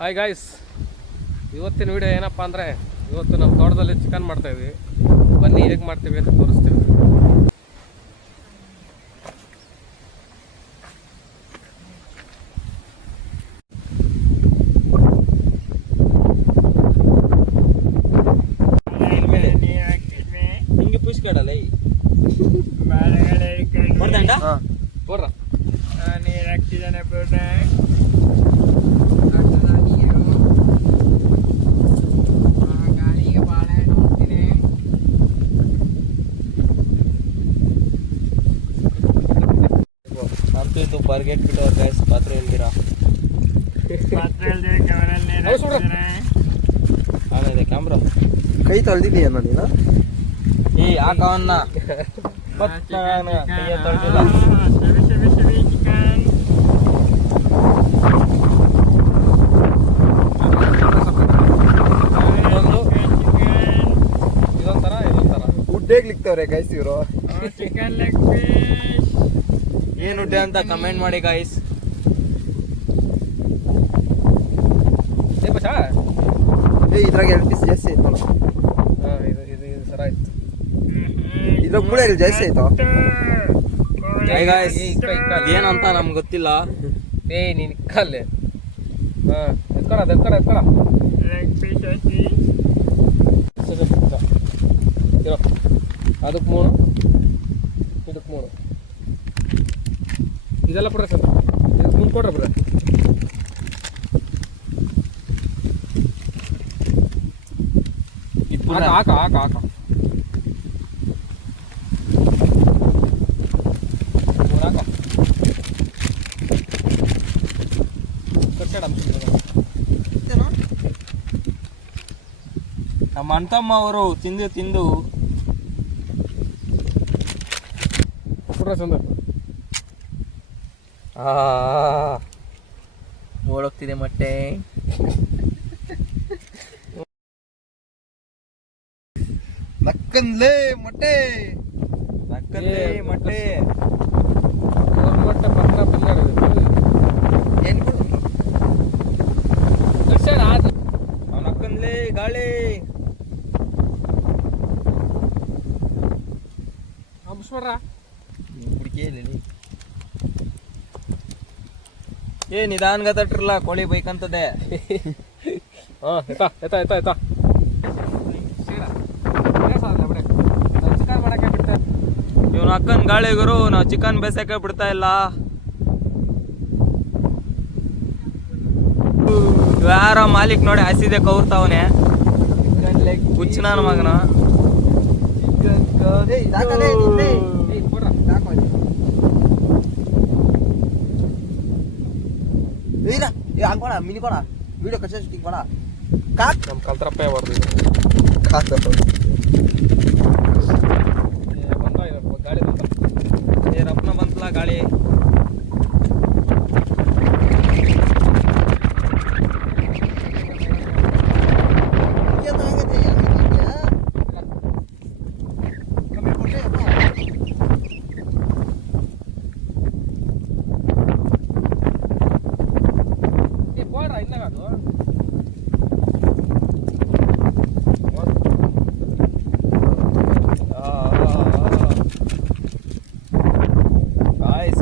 Hi guys, ಇವತ್ತಿನ video ಏನಪ್ಪ ಅಂದರೆ ಇವತ್ತು ನಮ್ಮ ತೋಟದಲ್ಲಿ ಚಿಕನ್ ಮಾಡ್ತಾಯಿದ್ವಿ. ಬನ್ನಿ ಹೇಗೆ ಮಾಡ್ತೀವಿ ಅಂತ ತೋರಿಸ್ತೀವಿ. ಹಿಂಗೆ ಪುಷ್ ಕಾಡಲ್ಲ ಬರ್ರ ನೀರು ಹಾಕ್ತಿದ್ದಾನೆ ಬಿಡ. ಗಾಳಿಗೆ ಬಾಳೆಹಣ್ಣು ಹೋಗ್ತೀನಿ. ಅಂತೂ ಬರ್ಗೆಟ್ ಬಿಟ್ಟವ್ರ ಗೈಸ್. ಪಾತ್ರೆ ಇಲ್ದಿರಾ ಪಾತ್ರೆ ಇಲ್ದೆ ಕ್ಯಾಮರಲ್ಲಿ ನೀರು ಹಾಕ್ತಿದ್ದಾನೆ. ಆಗಿದೆ ಕ್ಯಾಮ್ರಾ. ಕೈ ತೊಳೆದಿದೀಯ ನೀನು? ಯಾಕವನ್ನ ತೊಳ್ದಿಲ್ಲ. ಸವಿ ಚಿಕನ್. ಇದೊಂಥರ ಉಡ್ಡೇಗ್ಲಿಕ್ತವ್ರೆ ಗೈಸ್ ಇವರು. Chicken leg piece. ಏನು ಉಡ್ಡೆ ಅಂತ ಕಮೆಂಟ್ ಮಾಡಿ ಗೈಸ್. ಇದ್ರಾಗ 2 ಪೀಸ್ ಜಾಸ್ತಿ ಆಯ್ತು ನೋಡು. ಇದು ಸರ ಆಯ್ತು. ಇದ್ರಾಗ ಮೂಳೆ ಜಾಸ್ತಿ ಆಯ್ತು. ಗೈಸ್ ಏನಂತ ನಮ್ಗೆ ಗೊತ್ತಿಲ್ಲ. ನೀನು ಕಲ್ಲೆ ಎತ್ಕೊಳ ಲೆಗ್ ಪೀಸ್ ಹಾಕಿ ಅದಕ್ಕೆ 3 ಇದಕ್ಕೆ 3 ಇದೆಲ್ಲ ಬಿಡ್ರಿ ಸರ್. ಇದಕ್ಕೆ 3 ಕೊಡ್ರಿ ಬಿಡ್ರಿ. ಹಾಕ ನಮ್ಮ ಅಣ್ತಮ್ಮ ಅವರು ತಿಂದು ಸಂದ ಓಡೋಗ್ತಿದೆ ಮೊಟ್ಟೆ. ನಕ್ಕನ್ಲೇ ಮೊಟ್ಟೆ ಮೊಟ್ಟೆ ಮೊಟ್ಟೆ ಪತ್ರ ಪಲ್ಯ ಏನ್ ಅವನ ಅಕ್ಕನ್ಲೇ ಗಾಳಿ. ಹಬ್ಸ್ಬಿಡ್ರ ನಿಧಾನ್ಗ ತಟ್ರಲ್ಲ ಕೋಳಿ ಬೈಕಂತದೆ. ಎತ್ತ ಚಿಕನ್ ಮಾಡಕ್ಕೆ ಬಿಟ್ಟೆ. ಇವನ ಅಕ್ಕನ್ ಗಾಳಿಗರು ನಾವು ಚಿಕನ್ ಬೇಸಕ್ಕೆ ಬಿಡ್ತಾ ಇಲ್ಲ. ಯಾರ ಮಾಲಿಕ್ ನೋಡಿ ಹಸಿದೆ ಕೌರ್ತಾವನೆ ಹುಚ್ಚ ನನ್ನ ಮಗನ. ಹಂಗೋಣ ಮಿನಿ ಕೊಡ ವಿಡಿಯೋ ಕಚ್ಚ ಶೂಟಿಂಗ್ ಕೊಡ. ನಮ್ಮ ಕಲ್ತ್ರಪ್ಪ ಬರ್ದಿದೆ ಗಾಡಿ ರಪ್ನ ಬಂತಲ್ಲ ಗಾಳಿ.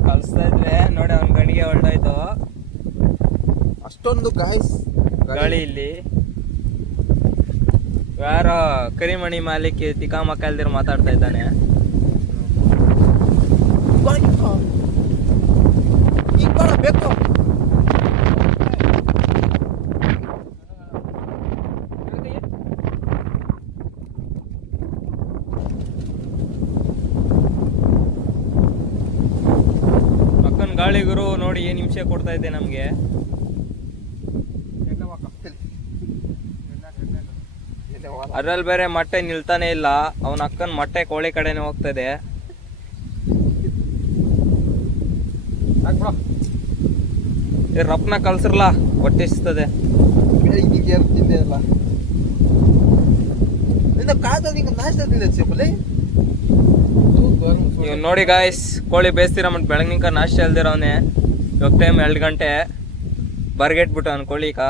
ಕಲ್ಸ್ತಾ ಇದ್ರೆ ನೋಡಿ ಅವ್ನ ಗಣಿಗೆ ಹೊರಟಾಯ್ತು. ಅಷ್ಟೊಂದು ಗಾಯ್ಸ್ ಗಾಳಿ ಇಲ್ಲಿ. ಯಾರೋ ಕರಿಮಣಿ ಮಾಲಿಕ್ ತಿಕಾಮಕ್ಕ ಇಲ್ದಿರ ಮಾತಾಡ್ತಾ ಇದ್ದಾನೆ. ಬೇಕು ಅಕ್ಕನ ಗಾಳಿಗುರು ನೋಡಿ ಏನ್ ಹಿಂಸೆ ಕೊಡ್ತಾ ಇದೆ ನಮ್ಗೆ. ಅದ್ರಲ್ಲಿ ಬೇರೆ ಮೊಟ್ಟೆ ನಿಲ್ತಾನೆ ಇಲ್ಲ. ಅವನ ಅಕ್ಕನ ಮೊಟ್ಟೆ ಕೋಳಿ ಕಡೆನೆ ಹೋಗ್ತದೆ. ರಪ್ನ ಕಲ್ಸ್ರಲ್ಲ ಹೊಟ್ಟಿಸ್ತದೆ. ತಿಂದೆ ಅಲ್ಲ ನಾಷ್ಟ ತಿಂದ ಸಿಂಪಲ್. ಇವ್ ನೋಡಿ ಗಾಯ್ಸ್, ಕೋಳಿ ಬೇಯಿಸ್ತೀರ ಮತ್ ಬೆಳಗ್ನಿಂಕ ನಾಷ್ಟ ಅಲ್ದಿರವನೆ. ಇವಾಗ ಟೈಮ್ 2 ಗಂಟೆ ಬರ್ಗೆಟ್ಬಿಟ್ಟು ಅವ್ನು ಕೋಳಿಕ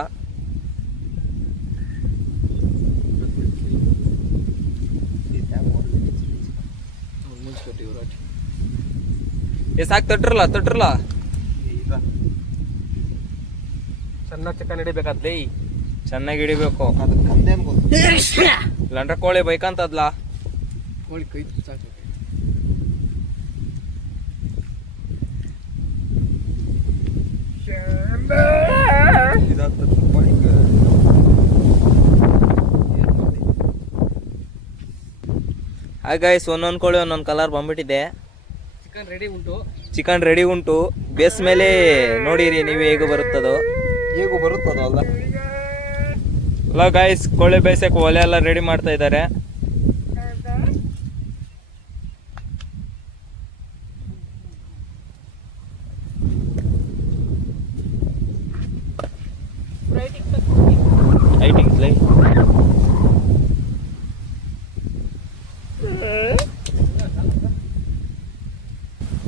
ಸಾಕು ತೊಟ್ರಲ್ಲ ಚೆನ್ನಾಗಿ ಚಿಕನ್ ಹಿಡಿಬೇಕಾದ್ಲೇ. ಚೆನ್ನಾಗಿ ಹಿಡಿಬೇಕು, ಅದು ಕಂದೇನು ಗೊತ್ತು. ಇಲ್ಲಾಂದ್ರೆ ಕೋಳಿ ಬೈಕಂತದ್ಲ. ಕೋಳಿ ಕೈ ಸಾಕು. ಇದಾಗ್ತದೆ ಕೋಳಿಗೆ. ಹಾಯ್ ಗೈಸ್, ಒಂದೊಂದು ಕೋಳಿ ಒಂದೊಂದು ಕಲರ್ ಬಂದ್ಬಿಟ್ಟಿದೆ. ಚಿಕನ್ ರೆಡಿ ಉಂಟು. ಬೇಸ್ ಮೇಲೆ ನೋಡಿರಿ ನೀವೇ ಹೇಗೆ ಬರುತ್ತದೋ. ಹೇಗೂ ಬರುತ್ತದು ಅಲ್ಲ. ಹಲೋ ಗೈಸ್, ಕೋಳಿ ಬೇಯಿಸಕ್ಕೆ ಒಲೆ ಎಲ್ಲ ರೆಡಿ ಮಾಡ್ತಾ ಇದ್ದಾರೆ.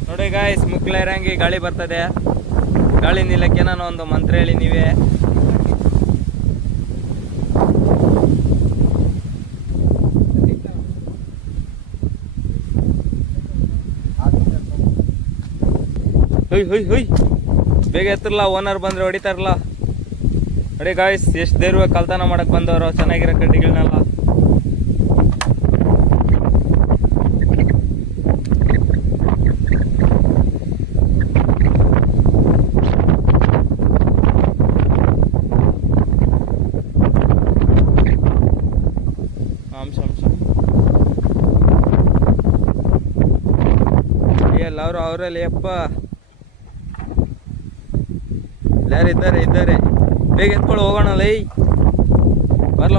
ನೋಡಿ ಗಾಯ್ಸ್, ಮುಕ್ಲೇರಂಗಿ ಗಾಳಿ ಬರ್ತದೆ. ಗಾಳಿ ನಿಲ್ಲಕ್ಕೆ ನಾನು ಒಂದು ಮಂತ್ರ ಹೇಳಿ ನೀವೇ. ಹುಯ್ ಬೇಗ ಎತ್ತಿರಲ್ಲ, ಓನರ್ ಬಂದ್ರೆ ಹೊಡಿತಾರಲ್ಲ. ನೋಡಿ ಗಾಯ್ಸ್, ಎಷ್ಟು ದೇರ್ವ ಕಲ್ತನ ಮಾಡಕ್ ಬಂದವರು ಚೆನ್ನಾಗಿರೋ ಕಡ್ಡಿಗಳನ್ನೆಲ್ಲ. ಎಲ್ಲರೂ ಅವರಲ್ಲಿ ಅಪ್ಪ ಯಾರು ಇದ್ದಾರೆ. ಬೇಗ ಎತ್ಕೊಳ್ಳಿ, ಹೋಗೋಣ ಲೈ. ಬರ್ಲ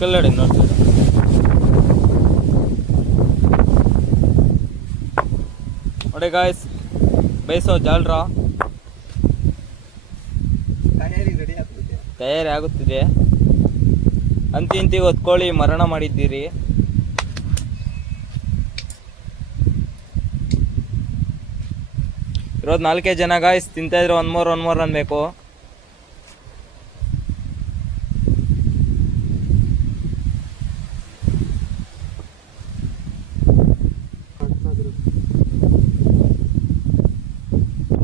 ಕಲ್ಲಡಿ ನೋಡ್ತೀರ. ನೋಡಿ ಗಾಯ್ಸ್, ಬೇಯಿಸೋ ಜಾಲ್ರ ತಯಾರಿ ಆಗುತ್ತಿದೆ. ಅಂತಿ ಹೊತ್ಕೊಳ್ಳಿ ಮರಣ ಮಾಡಿದ್ದೀರಿ. ಇರೋದು 4 ಜನ ಗಾಯ್ಸ್. ತಿಂತಾ ಇದ್ರೆ ಒನ್ ಮೋರ್ ಅನ್ಬೇಕು.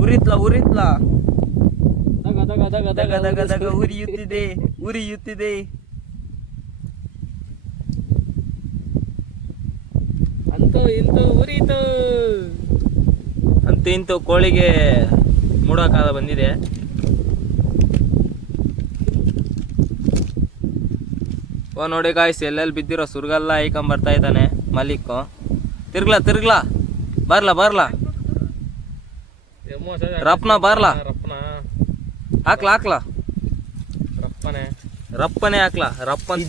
ಉರಿತ್ಲ ಉರಿಯುತ್ತಿದೆ. ಅಂತೂ ಕೋಳಿಗೆ ಮೂಡೋಕಾಲ ಬಂದಿದೆ. ನೋಡಿ ಗಾಯ್ಸ್, ಎಲ್ಲೆಲ್ಲಿ ಬಿದ್ದಿರೋ ಸುರ್ಗಲ್ಲ ಐಕೊಂಡ್ ಬರ್ತಾ ಇದ್ದಾನೆ ಮಾಲೀಕು. ತಿರ್ಗ್ಲಾ ಬರ್ಲಾ ರಪ್ನ ಬರ್ಲಾ. ಹಾಕ್ಲಾ ರಪ್ಪನೆ ಹಾಕ್ಲಾ. ರಪ್ಪನ್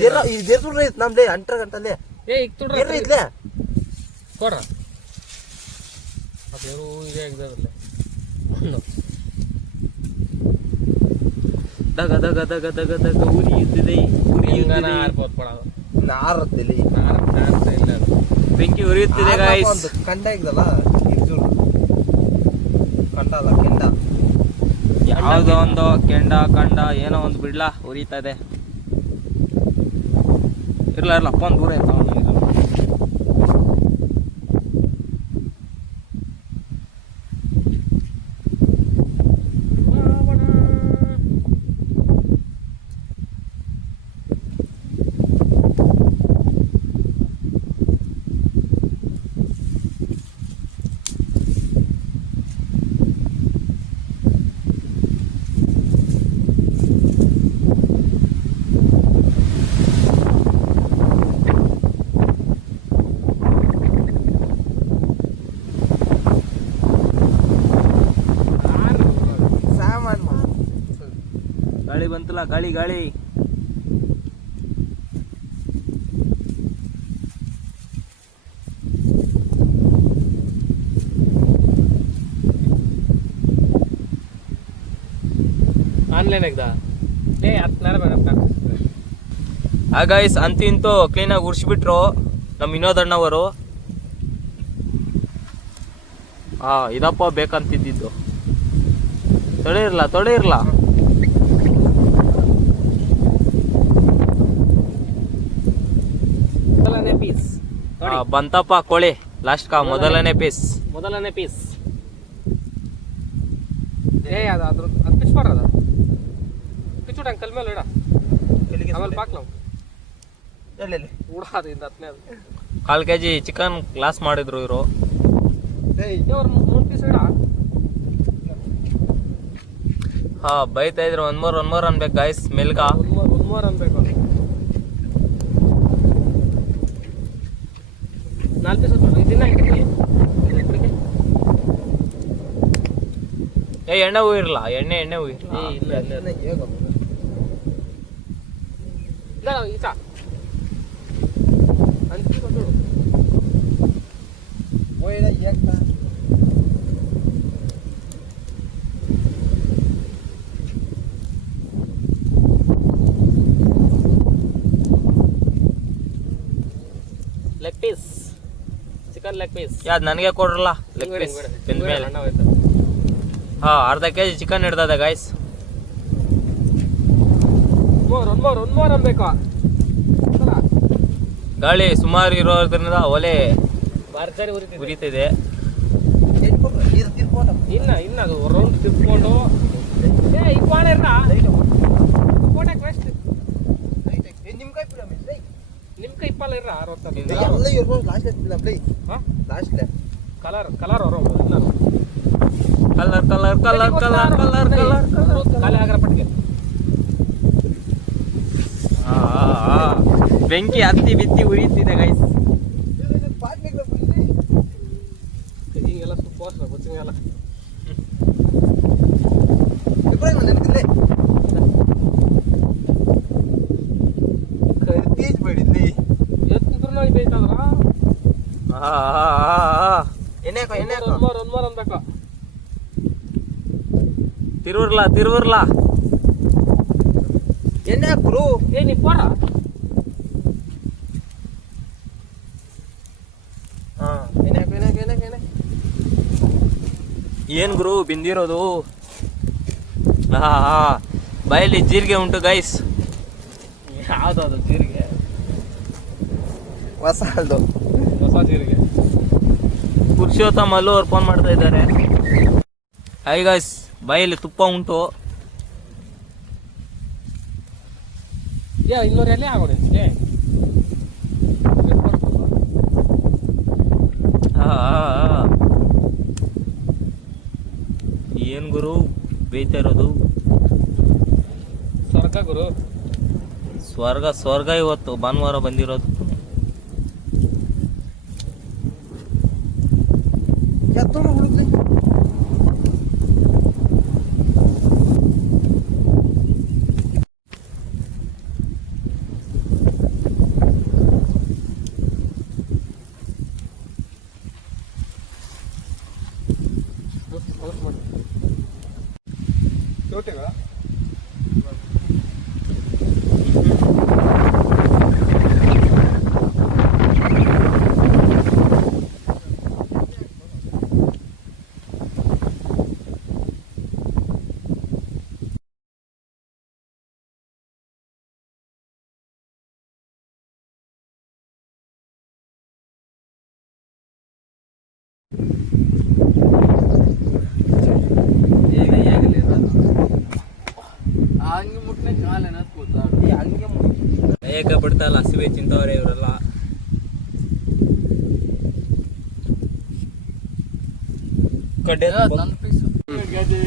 ನಮ್ದೇ ಅಂಟರ್ ಗಂಟಲೆ ಇದ್ಲೇ ಕೊಡ್ರ ಅದೇನು ಇದೆ ಆಗ್ದಲ್ಲ. ದಗ ಉರಿಯುತ್ತಿದೆ. ಬೆಂಕಿ ಉರಿಯುತ್ತಿದೆ ಗಾಯ್ಸ್. ಕಂಡ ಇದ್ದಲ್ಲ ಕಂಡಲ್ಲ ಕೆಂಡ, ಯಾವುದೋ ಒಂದು ಕಂಡ ಏನೋ ಒಂದು ಬಿಡ್ಲಾ ಉರಿತದೆ. ಇರ್ಲ ಅಪ್ಪ ಒಂದು ದೂರ ಇರ್ತಾವ ನಮಗೆ. ಗಾಳಿ ಬಂತಲ್ಲ, ಗಾಳಿ ಆನ್ಲೈನ್ ಗೈಸ್. ಅಂತೂ ಕ್ಲೀನಾಗಿ ಉರ್ಸ್ಬಿಟ್ರು ನಮ್ಮ ವಿನೋದ್ ಅಣ್ಣವರು. ಇದಪ್ಪ ಬೇಕಂತಿದ್ದು. ತೊಡೆ ಇರ್ಲ ಪೀಸ್ ನೋಡಿ ಬಂತಪ್ಪ ಕೋಳಿ ಲಾಸ್ಟ್ ಕಾ ಮೊದಲನೇ ಪೀಸ್. ಮೊದಲನೇ ಪೀಸ್. ಅದು ಪಿಚ್ ಮಾಡೋದು ಪಿಚ್ಚು ಅಂಕಲ್ ಮೇಲೆ ಇಡ ಆಮೇಲೆ ಪಾಕ್ ನಾವು ಎಲ್ಲಿ ಉಡಾದು ಇಂದ 10ನೇದು 1/4 kg ಚಿಕನ್ ಕ್ಲಾಸ್ ಮಾಡಿದ್ರು ಇವರು. ಇವ್ರು 3 ಪೀಸ್ ಇಡ. ಹಾ ಬೈತಾ ಇದ್ರು ಒನ್ ಮೋರ್ ಅನ್ಬೇಕು ಗೈಸ್. ಮೆಲ್ಕ ಒಂದು ಮೂರು ಅನ್ಬೇಕು. 4 ಪೀಸ್ ಇದನ್ನ ಹಾಕಿದ್ವಿ. ಎಣ್ಣೆ ಹೂ ಇರಲ್ಲ, ಎಣ್ಣೆ ಹೂ ಇರಲ್ಲ. ಇಲ್ಲ ಈಚ ಅಂಚಿ ಬಂದು leg piece, chicken leg piece. ಯಾವ್ದು ನನಗೆ ಕೊಡ್ರಲ್ಲ ಲೆಗ್ ಪೀಸ್ ತಿಂದ್ಮೇಲೆ. ಹಾ ಅರ್ಧ kg ಚಿಕನ್ ಹಿಡ್ದದೆ ಗೈಸ್. ಒಂದು ಮೂರು ಅನ್ಬೇಕು. ಗಾಳಿ ಸುಮಾರು ಇರೋದ್ರಿಂದ ಒಲೆ ಬಾರ್ಕರಿ ಉರಿತಿದೆ. ಇನ್ನ ಅದು ರೌಂಡ್ ತಿರ್ಕೊಂಡು ಈ ಕೋಣ ಇರ್ರ ಕೋಣಕ್ಕೆ ರೆಸ್ಟ್ ನಿಮ್ ಕೈ ಇಪ್ಪಲ್ಲ ಇರ್ರ ಕಲರ್ ಖಾಲಿ ಆಗ್ರ ಪಟ್ಟಿಗೆ ಬೆಂಕಿ ಹತ್ತಿ ಬಿತ್ತಿ ಉರಿತಿದೆ ಗೈಸ್. ಹಿಂಗೆಲ್ಲ ಸುಪ್ಪ ಗೊತ್ತಿಲ್ಲ. ಎತ್ತಿದ್ರು ನೋಡಿ ಬೇಕಂದ್ರ ಎಣ್ಣೆ ಒಂದು ಮೂರು ಅನ್ಬೇಕು. ತಿರುವರ್ಲಾ ಎಣ್ಣೆ ಹಾಕ್ರು ನೀ ಪೋರ ಎಣ್ಣೆ ಏನ್ ಗುರು ಬಿಂದಿರೋದು. ಬಯಲಿ ಜೀರಿಗೆ ಉಂಟು ಗೈಸ್. ಯಾವ್ದು ಜೀರಿಗೆ? ಹೊಸ ಜೀರಿಗೆ. ಪುರುಷೋತ್ತಮ ಅಲ್ಲೂ ಅವ್ರು ಫೋನ್ ಮಾಡ್ತಾ ಇದ್ದಾರೆ. ಹಾಯ್ ಗೈಸ್, ಬಯಲಿ ತುಪ್ಪ ಉಂಟು. 200 ಎಲ್ಲಿ ಆಗೋಣ. ಏನ್ ಗುರು ಬೇಯ್ತಾ ಇರೋದು? ಸ್ವರ್ಗ ಗುರು, ಸ್ವರ್ಗ ಇವತ್ತು ಭಾನುವಾರ ಬಂದಿರೋದು. ಹಂಗೆ ಮುಟ್ಟನೆ ಕಾಲ ಹಂಗೆ ಏಕ ಬಿಡ್ತಲ್ಲ, ಹಸಿವೆ ತಿಂತವ್ರೆ ಇವರೆಲ್ಲ. ಕಡ್ಡೆ ನನ್ನ ಪೀಸು ಗದೆ